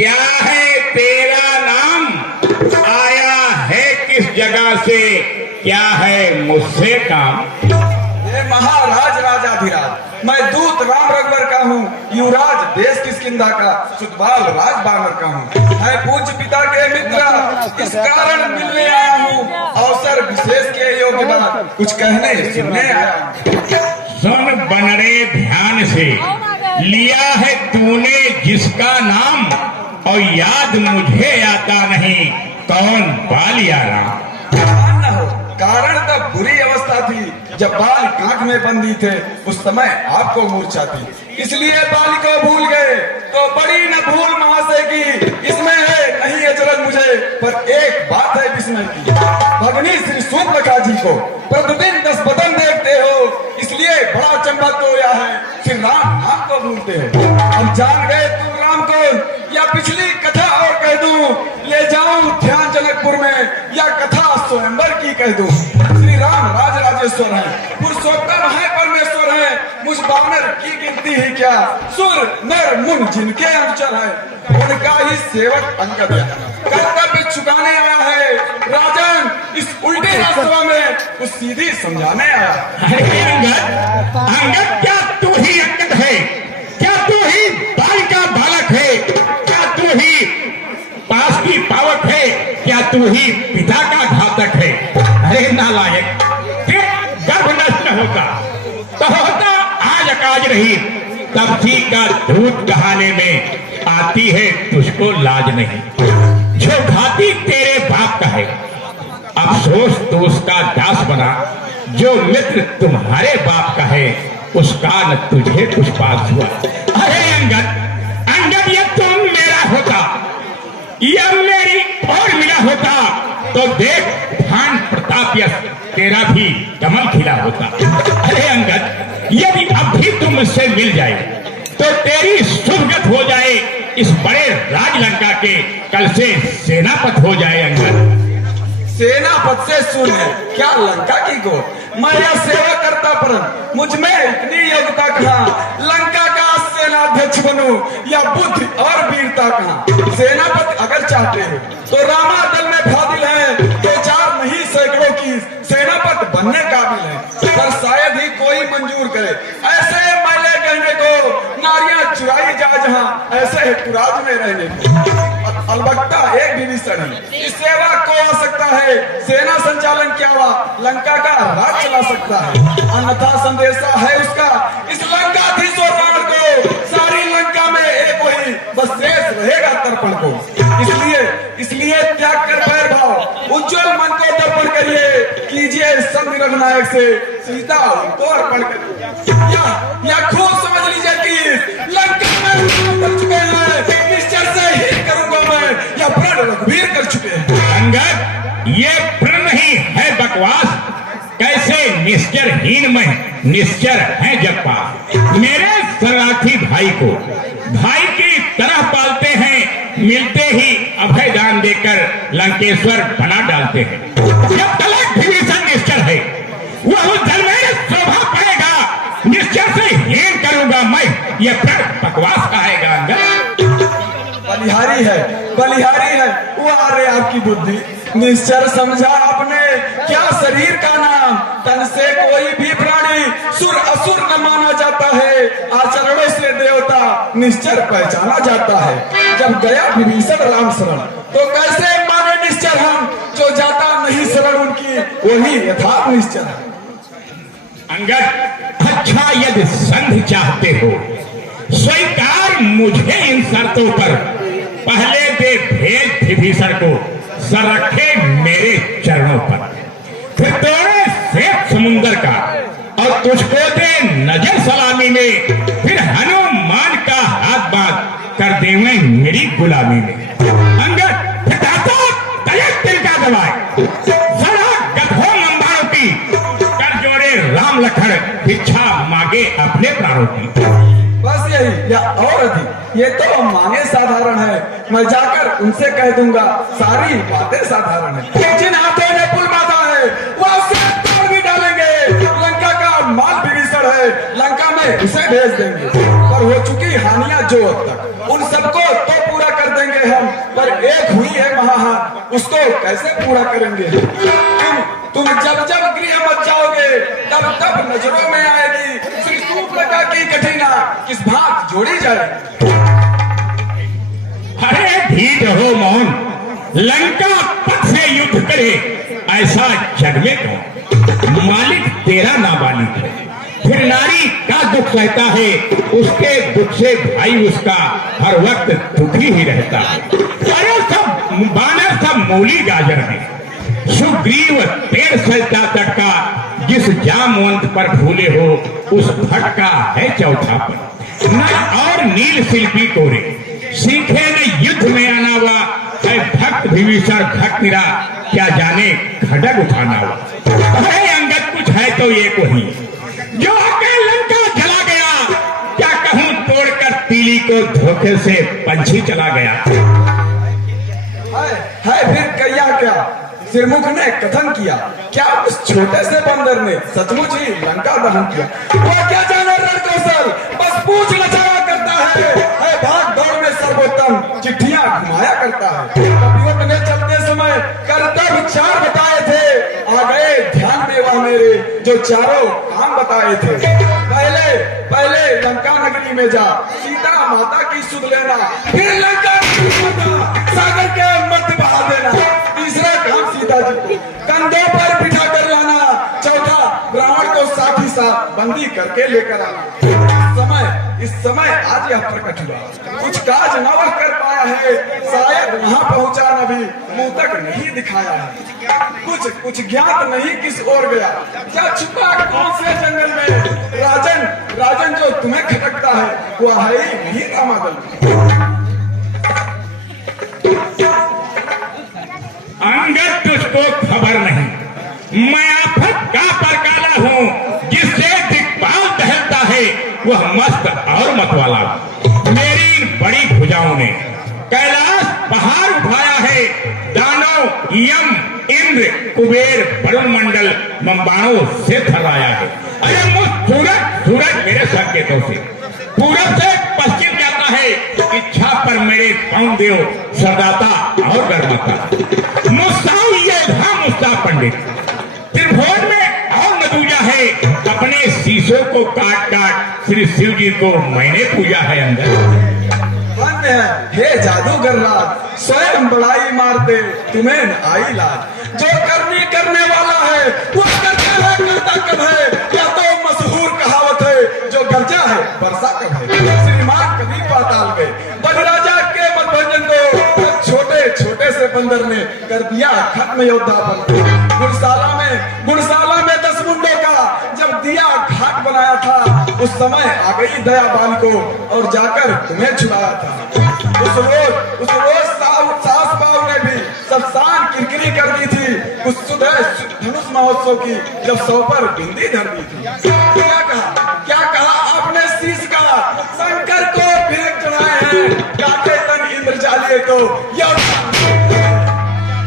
क्या है तेरा नाम, आया है किस जगह से, क्या है मुझसे काम। ये महाराज राजाधिराज, मैं दूत राम रघुवर का हूँ, युवराज देश किष्किंधा का, सुतबाल राज बानर का हूँ। मैं पूज्य पिता के मित्र, इस कारण मिलने आया हूँ, अवसर विशेष के योग्य बात कुछ कहने सुनने आया हूँ। सुन बनरे ध्यान से, लिया है तूने जिसका नाम, और याद मुझे आता नहीं कौन बालियारा। न हो, कारण तब बुरी अवस्था थी जब बाल कांख में बंदी थे, उस समय आपको मूर्छा थी, इसलिए बाल को भूल गए। तो बड़ी न भूल महाशय की इसमें है, नहीं अचरज मुझे, पर एक बात है विस्मय की। भगनी श्री सूर्पनखा जी को प्रतिदिन 10 बदन देखते हो, इसलिए बड़ा चंबक होया है, श्री राम नाम को भूलते हो। अब जान गए तुम राम को, या पिछली कथा और कह दूं, ले जाऊं ध्यान जनकपुर में, या कथा स्वयंवर की कह दूं। श्री राम राज राजेश्वर है, पुरुषोत्तम है, परमेश्वर है, मुझ बानर की गिनती ही क्या, सुर नर मुन जिनके अनुचर है, उनका ही सेवक अंगद है। कर्तव्य चुकाने आया है राजन, इस उल्टे रास्ते में कुछ सीधी समझाने आया। अरे अंगद, अंगद क्या तू ही अंगद है, क्या तू ही बाल का बालक है, क्या तू ही पास की पावक है, क्या तू ही पिता का घातक है। अरे नालायक, गर्भ नष्ट होता तो होता आज अकाज रही, तब थी का दूध कहाने में आती है तुझको लाज नहीं। जो घाती तेरे बाप का है, अफसोस तो उसका दास बना, जो मित्र तुम्हारे बाप का है, उसका न तुझे कुछ पास हुआ। अरे अंगद, अंगद ये तुम मेरा होता, यह मेरी और मिला होता, तो देख भान प्रताप यश तेरा भी कमल खिला होता। अरे अंगद, यदि अब भी तुम मुझसे मिल जाए तो तेरी सुभगत हो जाए, इस बड़े राजलंका के कल से सेनापति हो जाए। अंगद सेनापति से सुन है क्या लंका की को, मैं यह सेवा करता परम मुझ में इतनी योग्यता कहाँ, लंका का सेनाध्यक्ष बनूं या बुद्धि और वीरता कहाँ। सेनापति अगर चाहते हो तो रामा दल में फादिल है, 2-4 नहीं सैकड़ों की सेनापति बनने काबिल है, पर शायद ही कोई मंजूर करे। ऐसे मैले कहने को नारियां चुराई जा जहाँ, ऐसे है पुराज में रहने को। अलबत्ता एक विभीषण है, इस सेवा को आ सकता है, सेना संचालन क्या हुआ, लंका का राज चला सकता है, अन्यथा संदेशा है उसका इस लंकाधीश और रावण को, सारी लंका में एक वही बस शेष रहेगा तर्पण को। इसलिए त्याग कर बैर भाव, उज्जवल मन को तर्पण करिए, कीजिए संधि रघुनायक से, सीता उनको अर्पण करिए। या खूब समझ लीजिए कि लंका में कर चुके हैं, निश्चय से ही करूंगा मैं, या प्रण रघुवीर कर चुके हैं। अंगद, ये प्रण नहीं है बकवास, कैसे निश्चरहीन में निश्चर है जब पास। मेरे शरणार्थी भाई को भाई की तरह पालते हैं, मिलते ही अभय दान देकर लंकेश्वर बना डालते हैं। जब तक विभीषण निश्चर है, वह उस जल में शोभा पाएगा, निश्चर से हीन करूंगा मैं, ये प्रण बकवास कहेगा। अंगद बलिहारी है वो, आ रहे आपकी बुद्धि, निश्चर समझा आपने क्या शरीर का नाम, तन से कोई भी प्राणी सुर असुर न माना जाता है, आचरणों से देवता निश्चर पहचाना जाता है। जब गया विभीषण राम शरण, तो कैसे माने निश्चर हम, जो जाता नहीं शरण उनकी वही यथार्थ निश्चर है। अंगद, अच्छा यदि संधि चाहते हो, स्वीकार मुझे इन शर्तों पर, पहले दे भेज विभीषण को, सर रखे मेरे चरणों पर, फिर तोड़े श्वेत समुंदर का, और तुझको दे नजर सलामी में, फिर हनुमान का हाथ बांध कर देवे मेरी गुलामी में। अंगद, तिल का दबाए, सड़ा गधों अंबारों की, कर जोड़े राम लखन, भिक्षा मांगे अपने प्राणों की। बस यही या और अधिक, ये तो मांगे साधारण है, मैं जाकर उनसे कह दूंगा, सारी बातें साधारण है। जिन हाथों ने पुल बांधा है वह उसे तोड़ भी डालेंगे, लंका का माल विभीषण है, लंका में उसे भेज देंगे, पर हो चुकी हानियां जो अब तक, उन सबको तो पूरा कर देंगे हम, पर एक हुई है महाहार, उसको कैसे पूरा करेंगे? तुम जब जब गृह मत जाओगे तब तब नजरों में आएगी श्री सूर्पनखा की कठिना किस भांत जोड़ी जाए। अरे धीर रहो मौन, लंका पथ से युद्ध करे ऐसा जग में कौन? मालिक तेरा नाबालिग है, फिर नारी का दुख सहता है, उसके दुख से भाई उसका हर वक्त दुखी ही रहता है। अरे सब बानर सब मूली गाजर है, सुग्रीव पेड़ सलता तटका, जिस जामवंत पर भूले हो उस भटका है चौथा पर। न और नील शिल्पी कोरे सीखे ने युद्ध में आना हुआ है, भक्त विभीषण घट निरा क्या जाने खड़ग उठाना हुआ। अरे अंगद कुछ है तो ये कोई जो आके लंका चला गया, क्या कहूं तोड़कर तीली को धोखे से पंछी चला गया। है फिर कहिया क्या सिरमुख ने कथन किया, क्या उस छोटे से बंदर ने सचमुच ही लंका दहन किया? वो क्या जाने रणकौशल, बस पूछ लचाया करता है भाग दौड़ में सर्वोत्तम चिट्ठियां घुमाया करता है। कपियों ने चलते समय कर्तव्य चार बताए थे, आ गए ध्यान में वह मेरे जो चारों काम बताए थे। पहले लंका नगरी में जा सीता माता की सुध लेना, फिर लंका सागर के मध्य बहा देना, तीसरा काम सीता जी को कंधों पर बिठा कर लाना, चौथा रावण को साथ ही साथ बंदी करके लेकर आना। इस समय आज यह प्रकट हुआ, कुछ काज न वह कर पाया है, शायद वहां पहुंचा न भी मुंह तक नहीं दिखाया है। कुछ ज्ञात नहीं किस ओर गया, क्या छुपा कौन से जंगल में, राजन जो तुम्हें खटकता है वह है ही नहीं रामादल। अंगद तुझको खबर नहीं, मैं आफत का परकाला हूं, जिससे दिक्पाल टहलता है वह मस्त और मतवाला। मेरी बड़ी भुजाओं ने कैलाश पहाड़ उठाया है, दानव यम इंद्र कुबेर वरुण मंडल मंबाणों से थर्राया है। अरे मुझ सूरज मेरे संकेतों से पूरब से पश्चिम जाता है, इच्छा पर मेरे कौन देव सरदाता और गर्माता। मुस्ताऊ ये था मुस्ता पंडित, त्रिभुवन में और नदूजा है, अपने शीशों को काट काट श्री शिव जी को मैंने पूजा है अंदर। हे जादूगर राज, स्वयं बड़ाई मारते तुम्हें न आई लाज, जो करने वाला है वो करता है, करता कब है, या तो मशहूर कहावत है जो गर्जा है वर्षा कब है। श्रीमान कभी पाताल गए बलिराजा के मतभंजन को छोटे से बंदर ने कर दिया खत्म योद्धापन। गुणशाला में 10 मुंडों का जब दिया घाट बनाया था, उस समय आ गई दया बाल को और जाकर तुम्हें छुड़ाया था। उस रोज सास बाबू ने भी सब शान किरकिरी कर दी थी, उस धनुष महोत्सव की जब 100 पर बिंदी धर दी थी। क्या कहा आपने शीश का, शंकर को फेंक चढ़ाए हैं, काटे तन इंद्रजालिए को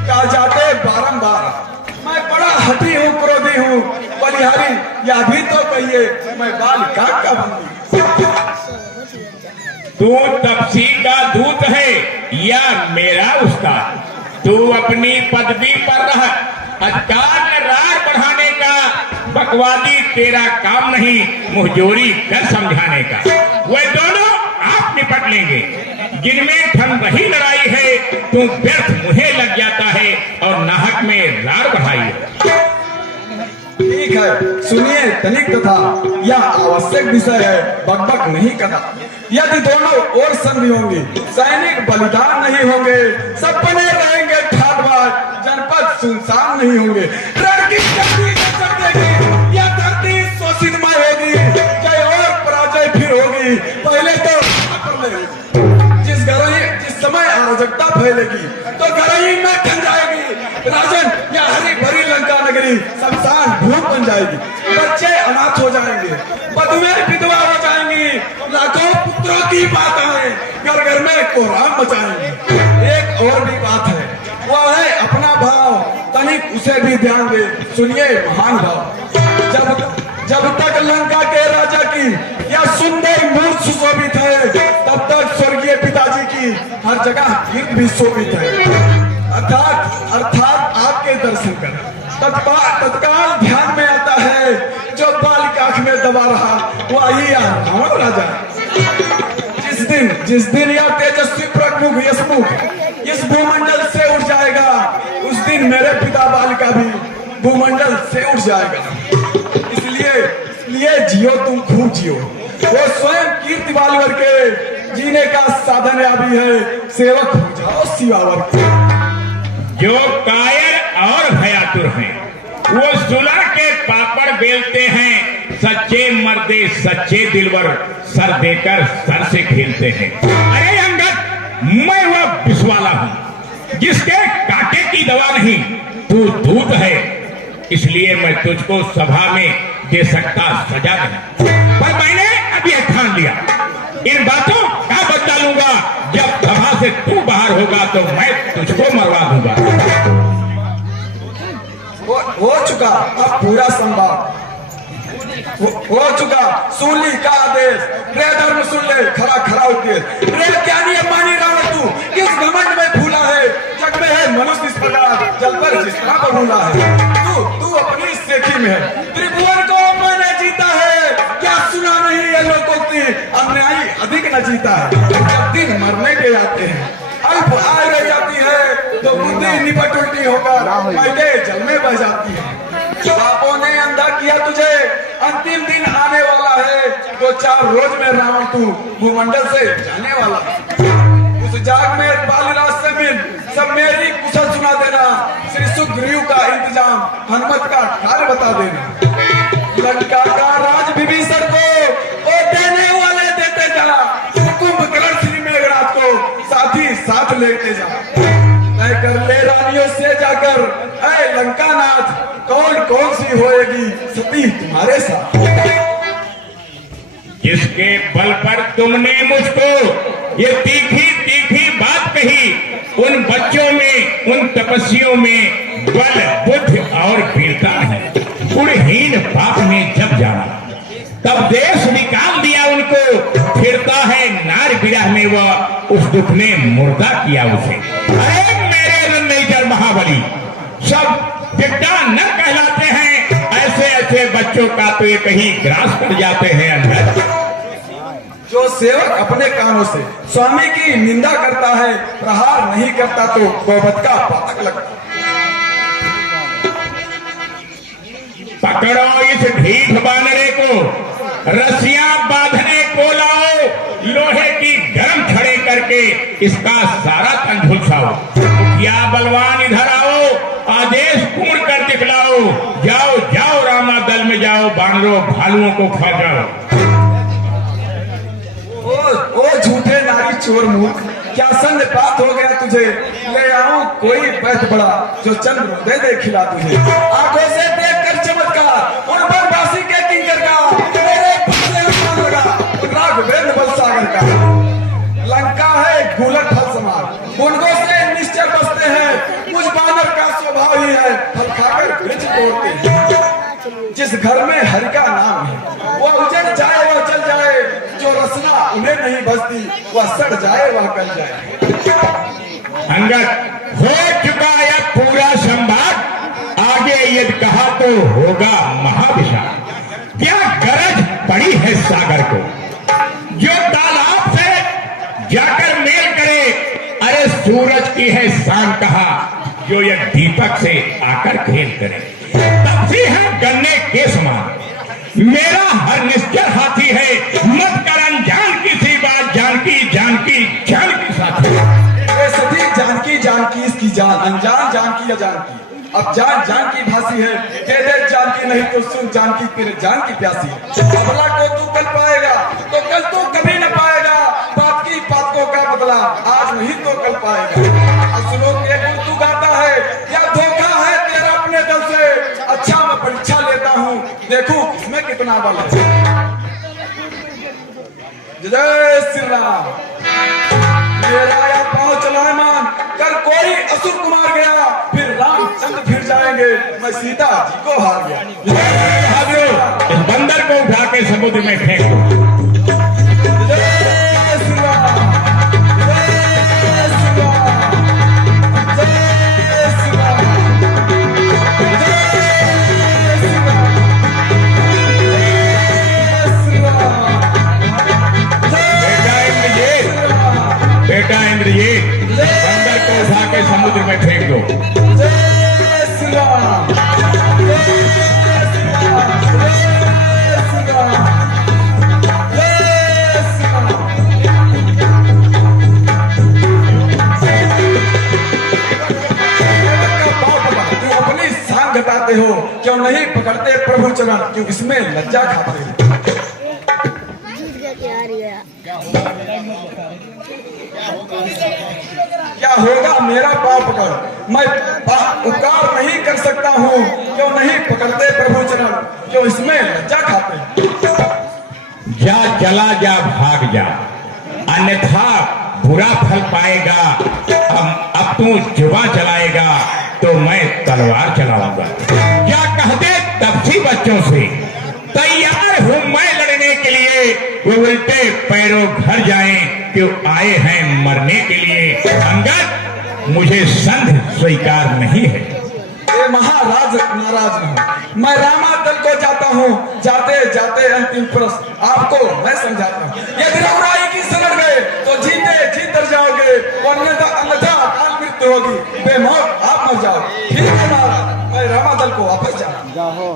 कहा जाते बारंबार। मैं बड़ा हठी हूँ, क्रोधी हूँ, बलिहारी या भी तो कहिए मैं बालिका का बंदी। तू तपसी का दूत है या मेरा उस्ताद, तू अपनी पदवी पर रह, अधिकार में राग बढ़ाने का बकवादी तेरा काम नहीं, मुहजोरी कर समझाने का। वे दोनों आप निपट लेंगे, जिनमें ठन रही लड़ाई है तू व्यर्थ मुहे लग जाता है और नाहक में रार बढ़ाई है। ठीक है, सुनिए तनिक कथा, यह आवश्यक विषय है, बकबक नहीं कथा। यदि दोनों ओर संधि होंगी, सैनिक बलिदान नहीं होंगे, सब बने रहेंगे ठाट-बाट, जनपद सुनसान नहीं होंगे, रण की धरती देगी, यह धरती शोषितमय होगी, जय और पराजय फिर होगी। पहले तो जिस समय अराजकता फैलेगी तो गरई में ठन जाएगी, राजन या हरी भरी लंका नगरी शमशान भूत बन जाएगी, बच्चे अनाथ हो जाएंगे, बधुएं विधवा हो जाएंगी, लाखों पुत्रों की माताएं घर घर में कोहराम मचाएंगी। एक और भी बात है, वह है अपना भाव, तनिक उसे भी ध्यान दे, सुनिए महान भाव। जब तक लंका के राजा की यह सुंदर मूर्ति सुशोभित है, तब तक स्वर्गीय पिताजी की की हर जगह कीर्ति भी शोभित है। अर्थात आपके दर्शन कर तत्काल ध्यान में आता है, जो बालिका आंख में दबा रहा वही रावण राजा। जिस दिन यह तेजस्वी प्रमुख यशमुख इस भूमंडल से उठ जाएगा, उस दिन मेरे पिता बालिका भी भूमंडल से उठ जाएगा। इसलिए जियो, तुम खूब जियो। वो स्वयं कीर्ति बालवर के जीने का साधन अभी है, सेवक हो जाओ शिवावर के। जो कायर और भयातुर हैं, वो सुलह के पापड़ बेलते हैं, सच्चे मर्दे सच्चे दिलवर सर देकर सर से खेलते हैं। अरे अंगद, मैं वह विषवाला हूं जिसके कांटे की दवा नहीं, तू दूत है, इसलिए मैं तुझको सभा में दे सकता सजा नहीं। पर मैंने अब यह ठान लिया, इन बातों का बदला लूंगा। जब सभा से तू बाहर होगा तो मैं तुझको मरवा दूंगा। हो चुका अब पूरा संभव हो चुका। सुन ली का आदेश, रे धर्म सुन ले, खरा खरा उपदेश। रे क्या नहीं मानी रावण, तू किस घमंड में फूला है? जग में है मनुष्य इस प्रकार, जल पर जिस तरह भूला है। तू अपनी सेखी में है, त्रिभुवन को मैंने जीता है। क्या सुना नहीं ये लोकोक्ति, अन्यायी अधिक न जीता है। जब दिन मरने के आते हैं, अल्प आय रह जाती है, तो बुद्धि निपट उल्टी होकर पहले जल में बह जाती है। पापों ने अंधा किया तुझे, अंतिम दिन आने वाला है, 2-4 रोज में रावण तू भूमंडल से जाने वाला है। उस जाग में बालिराज से मिल, सब मेरी कुशल सुना देना। श्री सुग्रीव का इंतजाम, हनुमत का कार्य बता देना। लंका का राज विभीषण को वो देने वाले देते जा, कुंभकर्ण श्री मेघनाथ को साथ ही साथ लेते जा। तय कर ले रानियों से जाकर, ऐ लंकानाथ, कौन सी होएगी सती तुम्हारे साथ। जिसके बल पर तुमने मुझको ये तीखी तीखी बात कही, उन बच्चों में, उन तपस्वियों में बल, बुद्धि और वीरता है। गुणहीन बाप ने जब जाना, तब देश निकाल दिया उनको। फिरता है नार विरह में वह, उस दुख ने मुर्दा किया उसे। अरे मेरे रन्नईचर महाबली, सब बिट्टा न कहलाते हैं। ऐसे बच्चों का तो ये कहीं ग्रास पड़ जाते हैं अंदर। जो सेवक अपने कानों से स्वामी की निंदा करता है, प्रहार नहीं करता तो गौवत का पातक लगता। पकड़ो इस ढीठ बानरे को, रस्सियां बांधने को लाओ, लोहे की गर्म खड़े करके इसका सारा तन झुलसाओ। क्या बलवान इधर आओ, आदेश पूर्ण कर दिखलाओ। जाओ जाओ रामा दल में जाओ, बानरों भालुओं को खा जाओ। ओ झूठे नारी चोर मूर्ख, क्या संपात हो गया तुझे? ले आऊं कोई वैद्य बड़ा, जो चंद्र दे दे खिला तुझे। आंखों से देख कर चमत्कार, उन बनवासी के किंकर का, मेरे फंसे लगा राघवेंद्र बलसागर का। लंका है गुलट फल समान, गुणगों से निश्चय बसते हैं। मुझ बानर का स्वभाव ही है, फल खाकर वृक्ष तोड़ते हैं। जिस घर में हरि का नाम है, वह उजड़ जाए वह चल जाए। जो रसना उन्हें नहीं बसती, वह सड़ जाए वह गल जाए। अंगद, हो चुका यह पूरा संवाद, आगे यदि कहा तो होगा महाविशाल। क्या गरज पड़ी है सागर को, जो तालाब से जाकर मेल करे। अरे सूरज की है शान कहा, जो यह दीपक से आकर खेल करे। तपसी है गन्ने के समान, मेरा हर निश्चर हाथी है। मत कर अनजान किसी बात, जानकी जानकी जानकी साथी। सती जानकी जानकी इसकी जान, अनजान जानकी या जानकी। अब जान की भासी है, दे दे जानकी, नहीं तो सुन जानकी तेरे जान की प्यासी। अबला को तू कल पाएगा, तो कल तू कभी न पाएगा। बात की बातों का बदला आज नहीं तो कल पाएगा। असलों के गुण तू गाता है, या धोखा है तेरा अपने दल से। अच्छा मैं परीक्षा लेता हूँ, देखूं किसमें कितना बल है। जय श्री राम। मेरा या पाँव चलाए मान, कर कोई असुर कुमार गया, फिर रामचंद्र फिर जाएंगे, मैं सीता जी को हार गया। इस बंदर को उठा के समुद्र में फेंक दो। जय श्री राम। ये बंदर को उठा के समुद्र में फेंक दो। जय श्री राम, जय श्री राम, जय श्री राम, जय श्री राम। क्यों अपनी सांग घटाते हो, क्यों नहीं पकड़ते प्रभु चरण, क्यों इसमें लज्जा खाते हो? क्या होगा मेरा पाव पकड़, मैं उपकार नहीं कर सकता हूँ, क्यों नहीं पकड़ते प्रभु चरण, क्यों इसमें लज्जा खाते? जा चला जा भाग जा, अन्यथा बुरा फल पाएगा। अब तू जुबान चलाएगा तो मैं तलवार चलाऊंगा। क्या कहते तपसी बच्चों से, तैयार हूं मैं लड़ने के लिए, वो उल्टे पैरों घर जाएं क्यों आए हैं मरने के लिए। अंगद मुझे संध स्वीकार नहीं है। ये महाराज नाराज न हो, मैं रामादल को जाता हूँ, जाते जाते अंतिम प्रश्न आपको मैं समझाता हूँ। यदि रघुराई की शरण गए तो जीते जी तर जाओगे, अन्यथा अकाल मृत्यु होगी, बेमौत आप मर जाओ। ठीक है महाराज, मैं रामादल को वापस जाता हूँ।